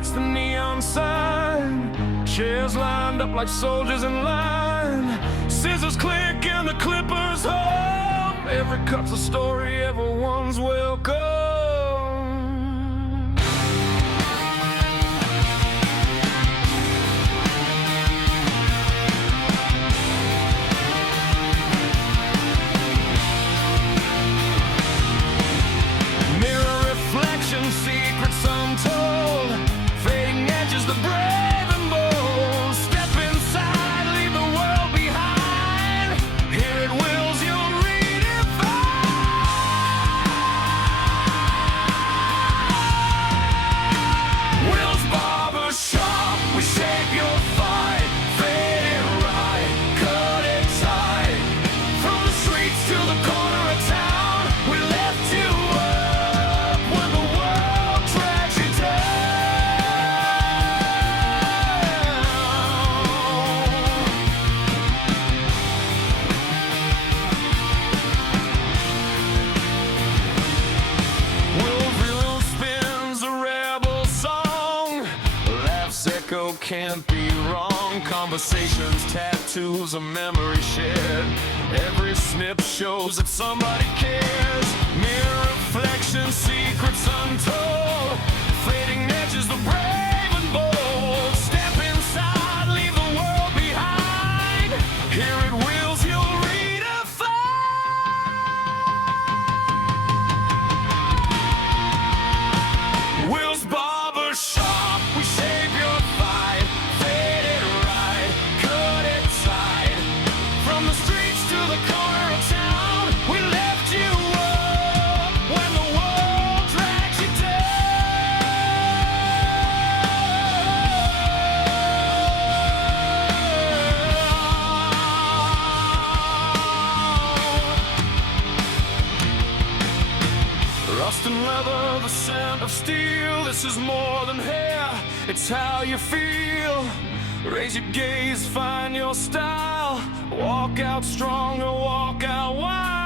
lights, the neon sign. Chairs lined up like soldiers in line. Scissors click and the clippers hum. Every cut's a story, everyone's welcome. Secrets untold, fading edges, the brave and bold. Step inside, leave the world behind. Here at Will's you'll redefine. Will's Barber Shop, we shape your fight. Fade it right, cut it tight. From the streets to the corner of town, we left you echo can't be wrong. Conversations, tattoos, a memory shared. Every snip shows that somebody cares. Mirror reflection, secrets untold. Fading edges, the brave and bold. Step inside, leave the world behind. Here at Will's you'll redefine. Will's Barber Shop, we shape your fight. Fade it right, cut it tight. From the streets to the corner of town, we left you up when the world drags you down. Rust and leather, the scent of steel. This is more than hair, it's how you feel. Raise your gaze, find your style. Walk out strong or walk out wide.